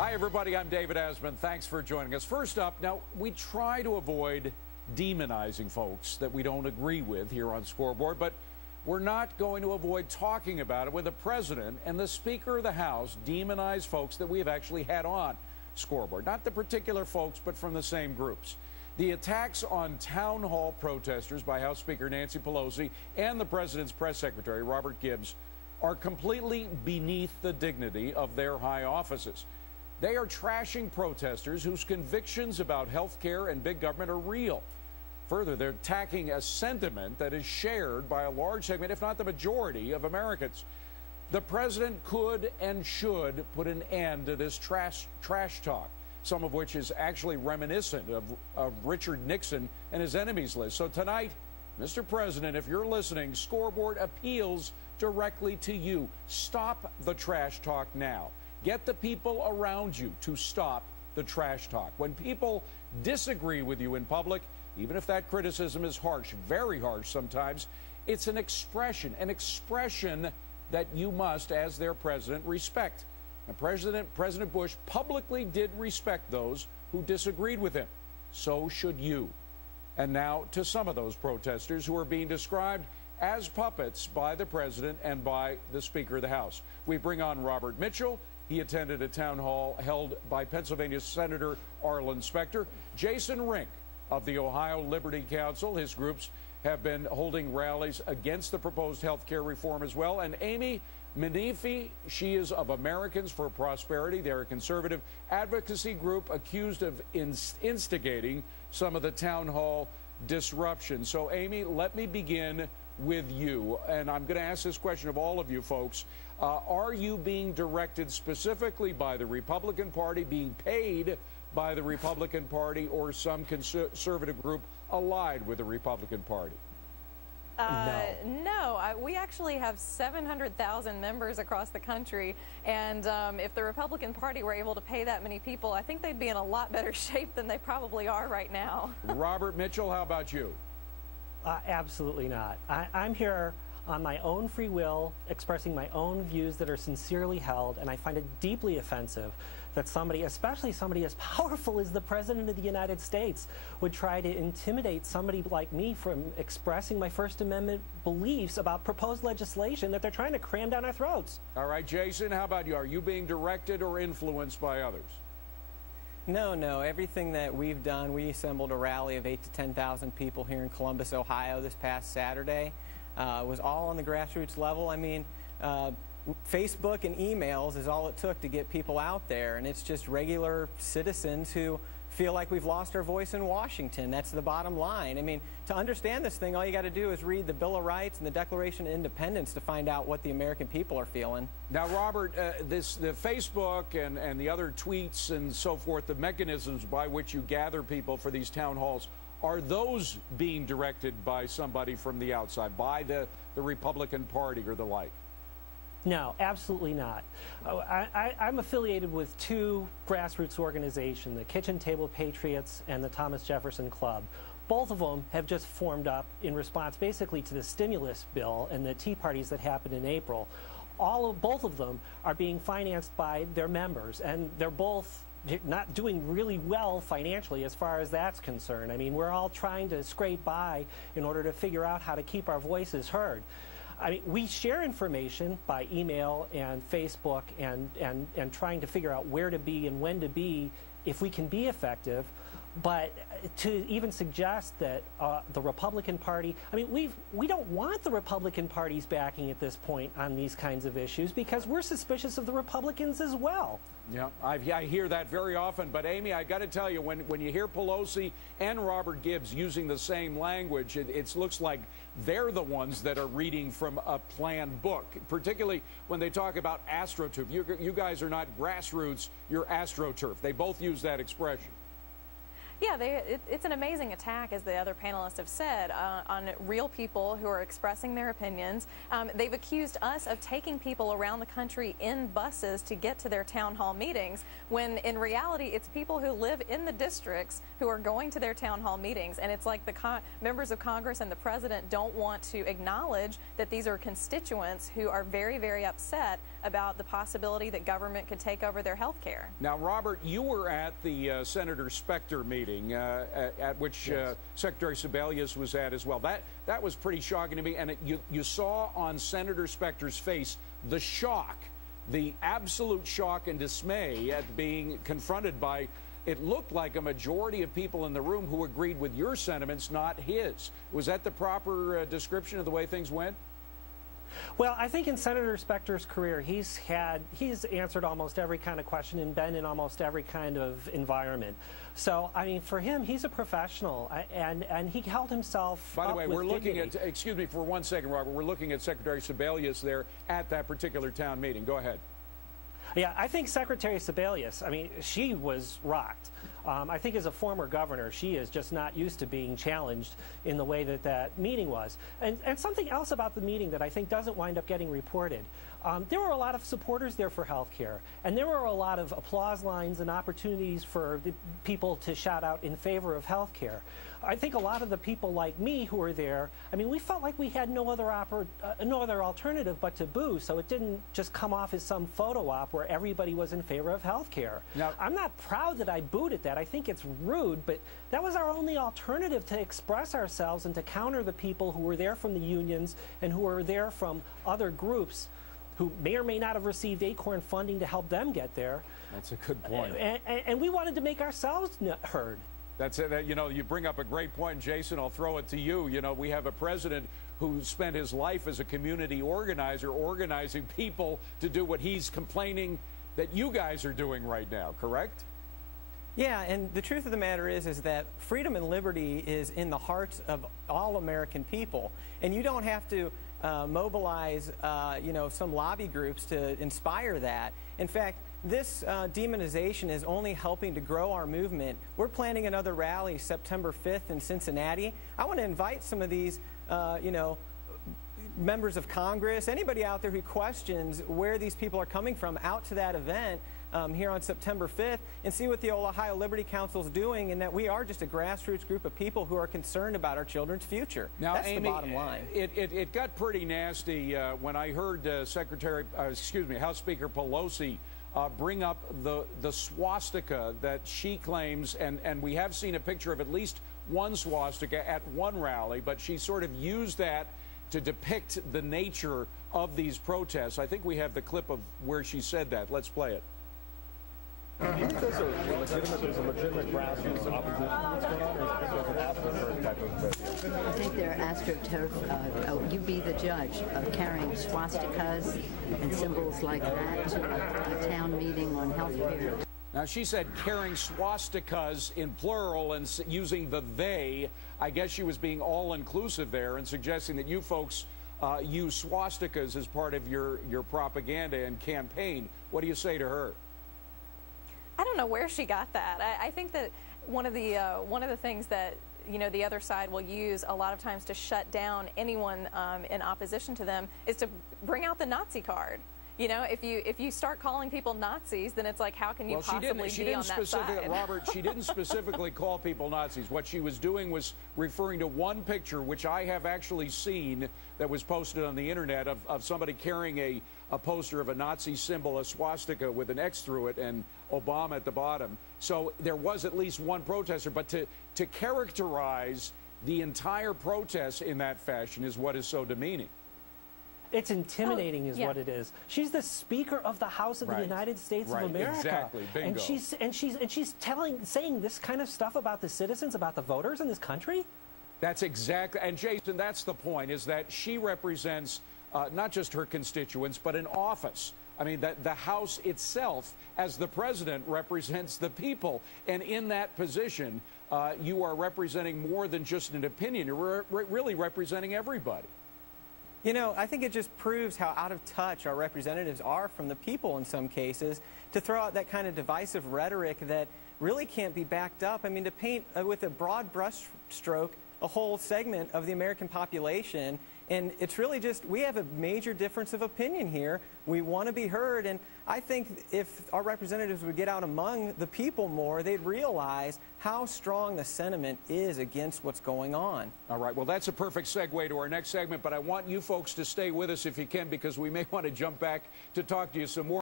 Hi, everybody. I'm David Asman. Thanks for joining us. First up, now, we try to avoid demonizing folks that we don't agree with here on Scoreboard, but we're not going to avoid talking about it when the president and the Speaker of the House demonize folks that we have actually had on Scoreboard. Not the particular folks, but from the same groups. The attacks on town hall protesters by House Speaker Nancy Pelosi and the president's press secretary, Robert Gibbs, are completely beneath the dignity of their high offices. They are trashing protesters whose convictions about health care and big government are real. Further, they're attacking a sentiment that is shared by a large segment, if not the majority, of Americans. The president could and should put an end to this trash talk, some of which is actually reminiscent of Richard Nixon and his enemies list. So tonight, Mr. President, if you're listening, Scoreboard appeals directly to you. Stop the trash talk now. Get the people around you to stop the trash talk. When people disagree with you in public, even if that criticism is harsh, very harsh sometimes, it's an expression that you must, as their president, respect. And President Bush publicly did respect those who disagreed with him. So should you. And now to some of those protesters who are being described as puppets by the president and by the Speaker of the House. We bring on Robert Mitchell. He attended a town hall held by Pennsylvania Senator Arlen Specter. Jason Rink of the Ohio Liberty Council. His groups have been holding rallies against the proposed health care reform as well. And Amy Menifee, she is of Americans for Prosperity. They're a conservative advocacy group accused of instigating some of the town hall disruption. So, Amy, let me begin with you. And I'm going to ask this question of all of you folks. Are you being directed specifically by the Republican Party, being paid by the Republican Party, or some conservative group allied with the Republican Party? No, we actually have 700,000 members across the country, and if the Republican Party were able to pay that many people, I think they'd be in a lot better shape than they probably are right now. Robert Mitchell, how about you? Absolutely not. I'm here on my own free will, expressing my own views that are sincerely held, and I find it deeply offensive that somebody, especially somebody as powerful as the President of the United States, would try to intimidate somebody like me from expressing my First Amendment beliefs about proposed legislation that they're trying to cram down our throats. All right, Jason, how about you? Are you being directed or influenced by others? No. Everything that we've done, we assembled a rally of 8,000 to 10,000 people here in Columbus, Ohio this past Saturday. Was all on the grassroots level. I mean, Facebook and emails is all it took to get people out there, and it's just regular citizens who feel like we've lost our voice in Washington. That's the bottom line. I mean, to understand this thing, all you got to do is read the Bill of Rights and the Declaration of Independence to find out what the American people are feeling. Now, Robert, the Facebook and the other tweets and so forth, the mechanisms by which you gather people for these town halls, are those being directed by somebody from the outside, by the Republican Party or the like? No, absolutely not. I'm affiliated with two grassroots organizations, the Kitchen Table Patriots and the Thomas Jefferson Club. Both of them have just formed up in response basically to the stimulus bill and the tea parties that happened in April. Both of them are being financed by their members, and they're both not doing really well financially as far as that's concerned. I mean, we're all trying to scrape by in order to figure out how to keep our voices heard. I mean, we share information by email and Facebook and trying to figure out where to be and when to be if we can be effective. But to even suggest that the Republican Party, I mean, we don't want the Republican Party's backing at this point on these kinds of issues because we're suspicious of the Republicans as well. Yeah, I hear that very often. But, Amy, I got to tell you, when you hear Pelosi and Robert Gibbs using the same language, it looks like they're the ones that are reading from a planned book, particularly when they talk about AstroTurf. You guys are not grassroots, you're AstroTurf. They both use that expression. Yeah, it's an amazing attack, as the other panelists have said, on real people who are expressing their opinions. They've accused us of taking people around the country in buses to get to their town hall meetings, when in reality it's people who live in the districts who are going to their town hall meetings. And it's like the members of Congress and the president don't want to acknowledge that these are constituents who are very, very upset about the possibility that government could take over their health care. Now, Robert, you were at the Senator Specter meeting, at which Yes. Secretary Sebelius was at as well. That was pretty shocking to me. And you saw on Senator Specter's face the shock, the absolute shock and dismay at being confronted by, it looked like, a majority of people in the room who agreed with your sentiments, not his. Was that the proper description of the way things went? Well, I think in Senator Specter's career, he's answered almost every kind of question and been in almost every kind of environment. So, I mean, for him, he's a professional, and he held himself By the up way, with we're looking dignity. at, excuse me for 1 second, Robert, we're looking at Secretary Sebelius there at that particular town meeting. Go ahead. Yeah, I think Secretary Sebelius, I mean, she was rocked. I think as a former governor, she is just not used to being challenged in the way that that meeting was. And something else about the meeting that I think doesn't wind up getting reported. There were a lot of supporters there for health care, and there were a lot of applause lines and opportunities for the people to shout out in favor of health care. I think a lot of the people like me who were there, I mean, we felt like we had no other alternative but to boo, so it didn't just come off as some photo op where everybody was in favor of health care. Now, I'm not proud that I booed at that. I think it's rude, but that was our only alternative to express ourselves and to counter the people who were there from the unions and who were there from other groups who may or may not have received ACORN funding to help them get there. That's a good point. And we wanted to make ourselves heard. That's it. You know, you bring up a great point, Jason. I'll throw it to you. You know, we have a president who spent his life as a community organizer, organizing people to do what he's complaining that you guys are doing right now, correct? Yeah, and the truth of the matter is that freedom and liberty is in the hearts of all American people, and you don't have to mobilize, you know, some lobby groups to inspire that. In fact, this demonization is only helping to grow our movement. We're planning another rally September 5th in Cincinnati. I want to invite some of these, you know, members of Congress, anybody out there who questions where these people are coming from, out to that event here on September 5th and see what the Ohio Liberty Council is doing, and that we are just a grassroots group of people who are concerned about our children's future. Now, that's Amy, the bottom line. It got pretty nasty when I heard House Speaker Pelosi bring up the swastika that she claims, and we have seen a picture of at least one swastika at one rally, but she sort of used that to depict the nature of these protests. I think we have the clip of where she said that. Let's play it. Do you think there's a legitimate grassroots opposition that's going on, or is this an astroturf type of deal? I think they're astroturf. You be the judge of carrying swastikas and symbols like that to a town meeting on health care. Now, she said carrying swastikas in plural and using the they. I guess she was being all-inclusive there and suggesting that you folks use swastikas as part of your propaganda and campaign. What do you say to her? I don't know where she got that. I think that one of the things that, you know, the other side will use a lot of times to shut down anyone in opposition to them is to bring out the Nazi card. You know, if you start calling people Nazis, then it's like, how can you possibly be on that side? Robert, she didn't specifically call people Nazis. What she was doing was referring to one picture, which I have actually seen, that was posted on the internet of somebody carrying a poster of a Nazi symbol, a swastika with an X through it, and Obama at the bottom. So there was at least one protester, but to characterize the entire protest in that fashion is what is so demeaning. It's intimidating is what it is. She's the Speaker of the House of the United States of America. Exactly. Bingo. And she's saying this kind of stuff about the citizens, about the voters in this country? That's exactly, and Jason, that's the point, is that she represents not just her constituents, but an office. I mean, the House itself, as the president, represents the people. And in that position, you are representing more than just an opinion. You're really representing everybody. You know, I think it just proves how out of touch our representatives are from the people in some cases to throw out that kind of divisive rhetoric that really can't be backed up. I mean, to paint with a broad brush stroke a whole segment of the American population, and it's really just, we have a major difference of opinion here. We want to be heard, and I think if our representatives would get out among the people more, they'd realize how strong the sentiment is against what's going on. All right, well, that's a perfect segue to our next segment, but I want you folks to stay with us if you can, because we may want to jump back to talk to you some more.